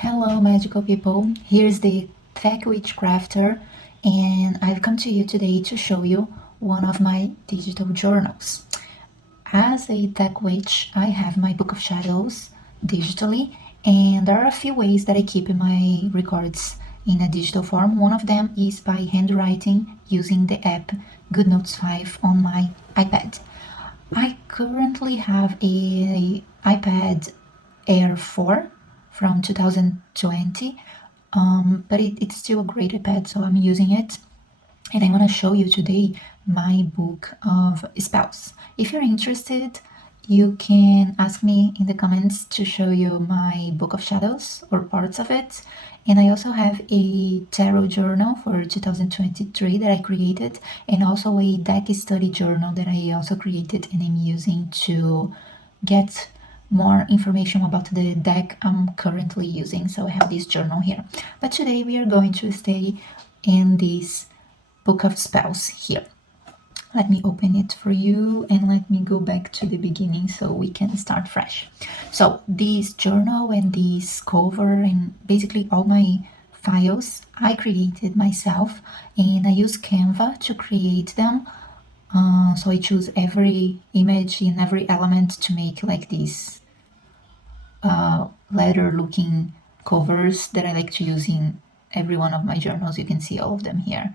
Hello, magical people. Here's the Tech Witch Crafter, and I've come to you today to show you one of my digital journals. As a tech witch, I have my Book of Shadows digitally, and there are a few ways that I keep my records in a digital form. One of them is by handwriting using the app Goodnotes5 on my iPad. I currently have a iPad Air 4 from 2020, but it's still a great iPad, so I'm using it. And I'm gonna show you today my book of spells. If you're interested, you can ask me in the comments to show you my Book of Shadows or parts of it. And I also have a tarot journal for 2023 that I created, and also a deck study journal that I also created and I'm using to get more information about the deck I'm currently using. So I have this journal here. But today we are going to stay in this Book of Spells here. Let me open it for you and let me go back to the beginning so we can start fresh. So this journal and this cover and basically all my files I created myself, and I use Canva to create them. So I choose every image and every element to make like these leather looking covers that I like to use in every one of my journals. You can see all of them here.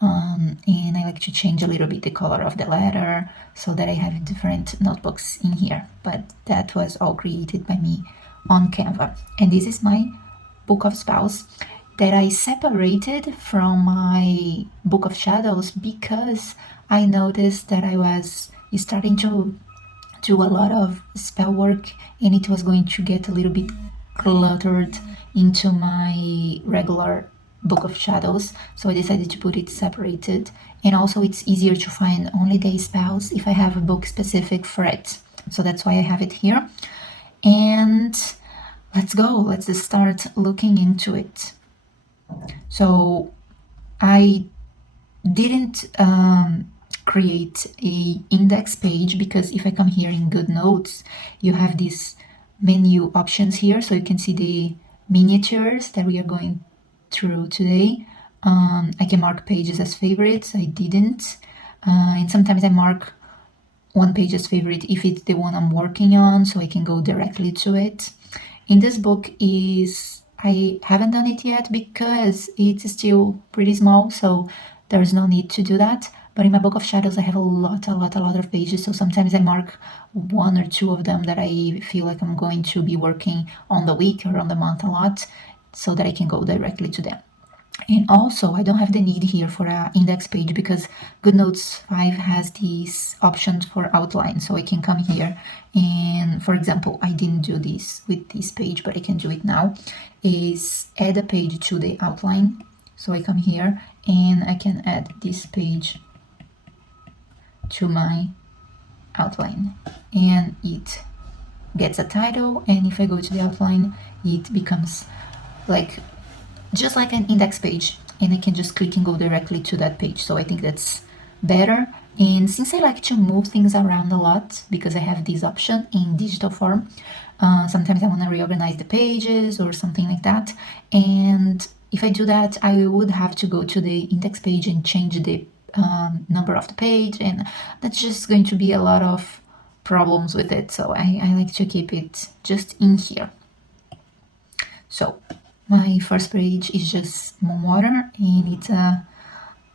And I like to change a little bit the color of the letter so that I have different notebooks in here, but that was all created by me on Canva. And this is my Book of Spells that I separated from my Book of Shadows because I noticed that I was starting to do a lot of spell work and it was going to get a little bit cluttered into my regular Book of Shadows, so I decided to put it separated. And also it's easier to find only the spells if I have a book specific for it, so that's why I have it here. And let's just start looking into it. So I didn't create a index page because if I come here in Goodnotes, you have these menu options here, so you can see the miniatures that we are going through today. I can mark pages as favorites. I didn't, and sometimes I mark one page as favorite if it's the one I'm working on, so I can go directly to it. In this book I haven't done it yet because it's still pretty small, so there's no need to do that. But in my Book of Shadows I have a lot of pages, so sometimes I mark one or two of them that I feel like I'm going to be working on the week or on the month a lot, so that I can go directly to them. And also I don't have the need here for an index page because Goodnotes5 has these options for outline, so I can come here and, for example, I didn't do this with this page but I can do it now, is add a page to the outline. So I come here and I can add this page to my outline and it gets a title, and if I go to the outline it becomes like just like an index page, and I can just click and go directly to that page. So I think that's better. And since I like to move things around a lot because I have this option in digital form, sometimes I want to reorganize the pages or something like that, and if I do that I would have to go to the index page and change the number of the page, and that's just going to be a lot of problems with it, so I like to keep it just in here. So my first page is just Moon Water, and it's a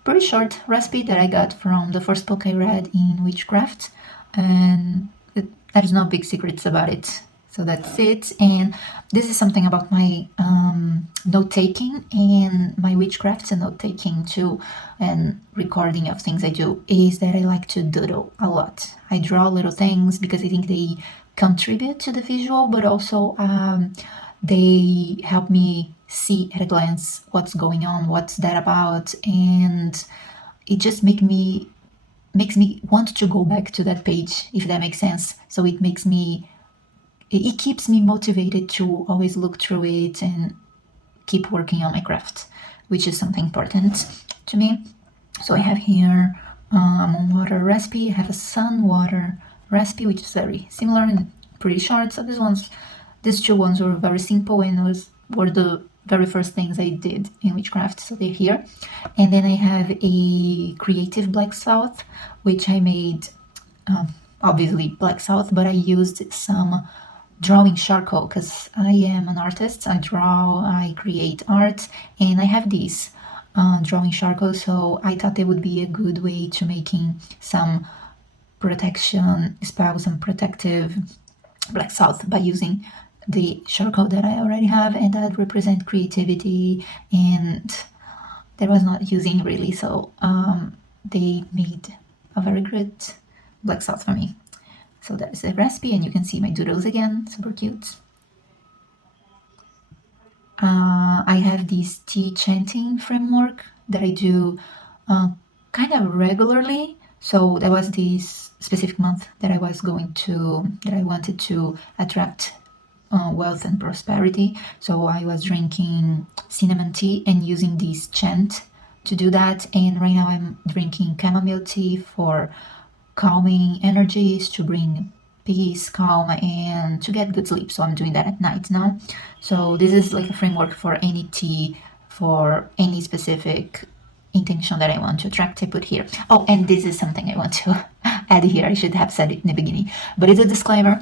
pretty short recipe that I got from the first book I read in witchcraft, and there's no big secrets about it. So that's it. And this is something about my note-taking and my witchcraft and note-taking too, and recording of things I do, is that I like to doodle a lot. I draw little things because I think they contribute to the visual, but also they help me see at a glance what's going on, what's that about, and it just makes me want to go back to that page, if that makes sense. So it keeps me motivated to always look through it and keep working on my craft, which is something important to me. So I have here a Moon Water recipe. I have a Sun Water recipe, which is very similar and pretty short. So these two ones were very simple, and I was were the very first things I did in witchcraft, so they're here. And then I have a creative black salt, which I made, obviously black salt, but I used some drawing charcoal because I am an artist. I draw, I create art, and I have these drawing charcoal, so I thought it would be a good way to making some protection spells and protective black salt by using the charcoal that I already have, and that represent creativity, and that was not using really, so they made a very good black salt for me. So that's the recipe, and you can see my doodles again, super cute. I have this tea chanting framework that I do kind of regularly. So there was this specific month that I wanted to attract wealth and prosperity. So I was drinking cinnamon tea and using this chant to do that. And right now I'm drinking chamomile tea for calming energies, to bring peace, calm, and to get good sleep. So I'm doing that at night now. So this is like a framework for any tea, for any specific intention that I want to attract. I put here. Oh, and this is something I want to add here. I should have said it in the beginning, but it's a disclaimer.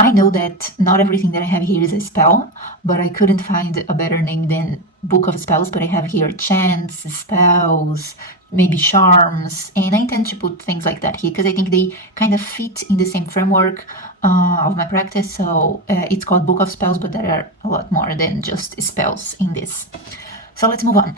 I know that not everything that I have here is a spell, but I couldn't find a better name than Book of Spells. But I have here chants, spells, maybe charms, and I intend to put things like that here because I think they kind of fit in the same framework of my practice. So it's called Book of Spells, but there are a lot more than just spells in this. So let's move on.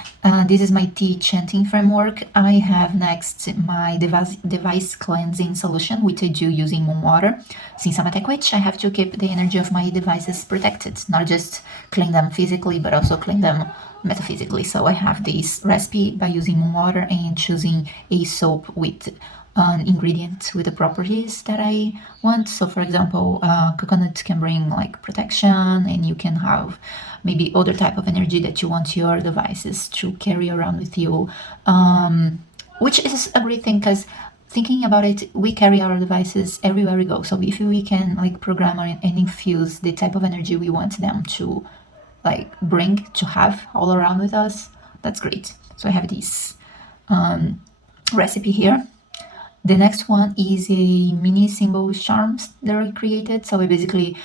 This is my tea chanting framework. I have next my device cleansing solution, which I do using moon water. Since I'm a tech witch, I have to keep the energy of my devices protected, not just clean them physically, but also clean them metaphysically. So I have this recipe by using moon water and choosing a soap with an ingredient with the properties that I want. So for example, coconut can bring like protection, and you can have maybe other type of energy that you want your devices to carry around with you, which is a great thing because thinking about it, we carry our devices everywhere we go. So if we can like program and infuse the type of energy we want them to like bring, to have all around with us, that's great. So I have this recipe here. The next one is a mini symbol charms that I created. So I basically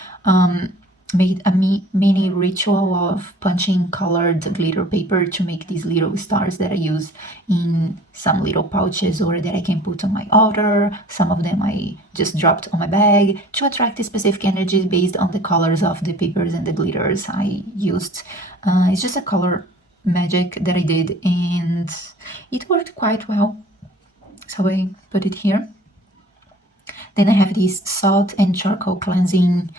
made a mini ritual of punching colored glitter paper to make these little stars that I use in some little pouches or that I can put on my altar. Some of them I just dropped on my bag to attract specific energies based on the colors of the papers and the glitters I used. It's just a color magic that I did, and it worked quite well. So I put it here. Then I have this salt and charcoal cleansing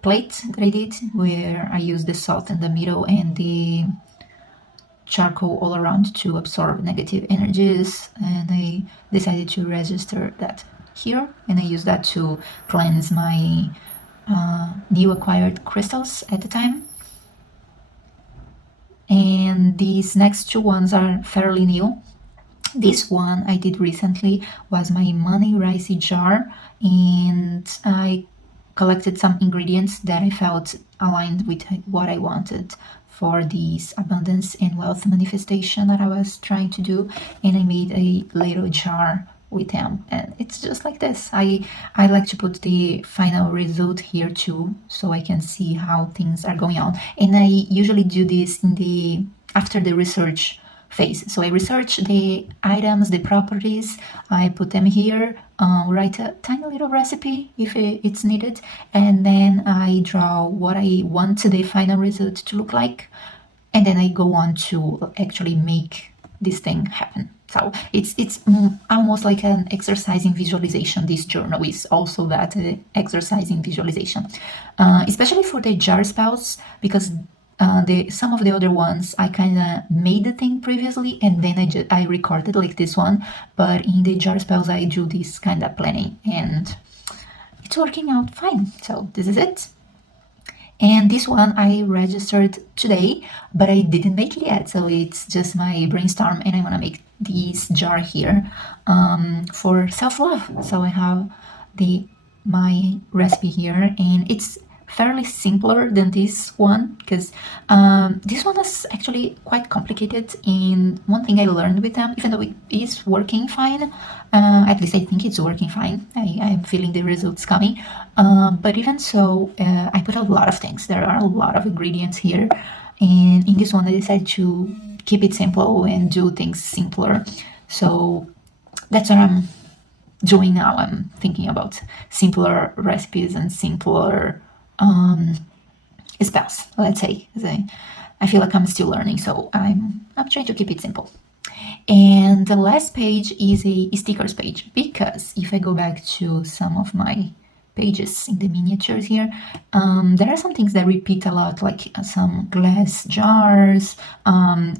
plate that I did, where I use the salt in the middle and the charcoal all around to absorb negative energies. And I decided to register that here, and I use that to cleanse my new acquired crystals at the time. And these next two ones are fairly new. This one I did recently was my money rice jar, and I collected some ingredients that I felt aligned with what I wanted for this abundance and wealth manifestation that I was trying to do, and I made a little jar with them, and it's just like this. I like to put the final result here too, so I can see how things are going on, and I usually do this in after the research phase. So I research the items, the properties, I put them here, write a tiny little recipe if it's needed, and then I draw what I want the final result to look like, and then I go on to actually make this thing happen. So it's almost like an exercise in visualization. This journal is also that exercise in visualization, especially for the jar spells, because some of the other ones I kind of made the thing previously and then I recorded like this one, but in the jar spells I do this kind of planning and it's working out fine. So this is it. And this one I registered today, but I didn't make it yet, so it's just my brainstorm, and I want to make this jar here for self-love. So I have my recipe here, and it's fairly simpler than this one, because this one is actually quite complicated. And one thing I learned with them, even though it is working fine, at least I think it's working fine, I'm feeling the results coming, but even so, I put a lot of things. There are a lot of ingredients here, and in this one I decided to keep it simple and do things simpler. So that's what I'm doing now. I'm thinking about simpler recipes and simpler spells, let's say. I feel like I'm still learning, so I'm trying to keep it simple. And the last page is a stickers page, because if I go back to some of my pages in the miniatures here, there are some things that repeat a lot, like some glass jars,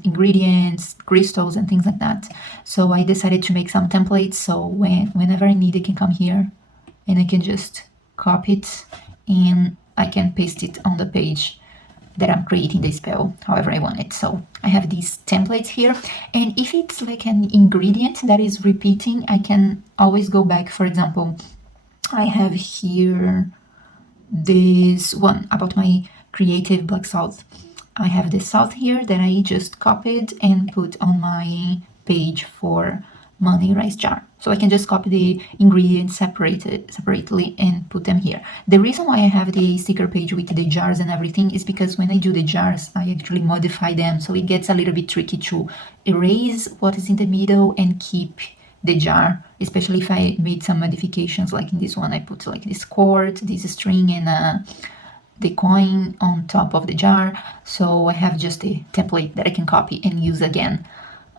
ingredients, crystals, and things like that. So I decided to make some templates, so whenever I need, I can come here and I can just copy it and I can paste it on the page that I'm creating the spell however I want it. So I have these templates here, and if it's like an ingredient that is repeating, I can always go back. For example, I have here this one about my creative black salt. I have the salt here that I just copied and put on my page for money rice jar. So I can just copy the ingredients separately and put them here. The reason why I have the sticker page with the jars and everything is because when I do the jars, I actually modify them, so it gets a little bit tricky to erase what is in the middle and keep the jar, especially if I made some modifications. Like in this one, I put like this cord, this string, and the coin on top of the jar. So I have just a template that I can copy and use again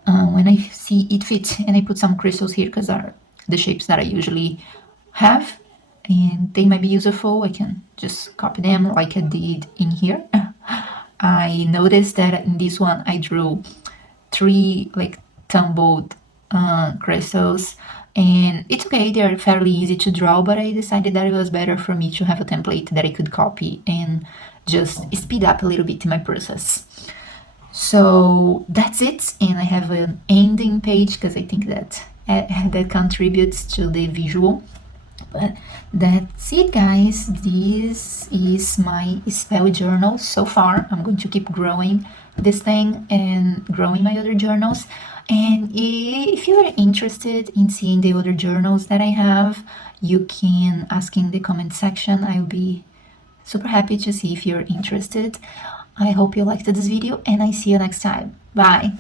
when I see it fit. And I put some crystals here because are the shapes that I usually have, and they might be useful. I can just copy them like I did in here. I noticed that in this one I drew 3 like tumbled crystals, and it's okay, they're fairly easy to draw, but I decided that it was better for me to have a template that I could copy and just speed up a little bit my process. So that's it, and I have an ending page because I think that that contributes to the visual. But that's it, guys. This is my spell journal so far. I'm going to keep growing this thing and growing my other journals. And if you are interested in seeing the other journals that I have, you can ask in the comment section. I'll be super happy to see if you're interested. I hope you liked this video, and I see you next time. Bye!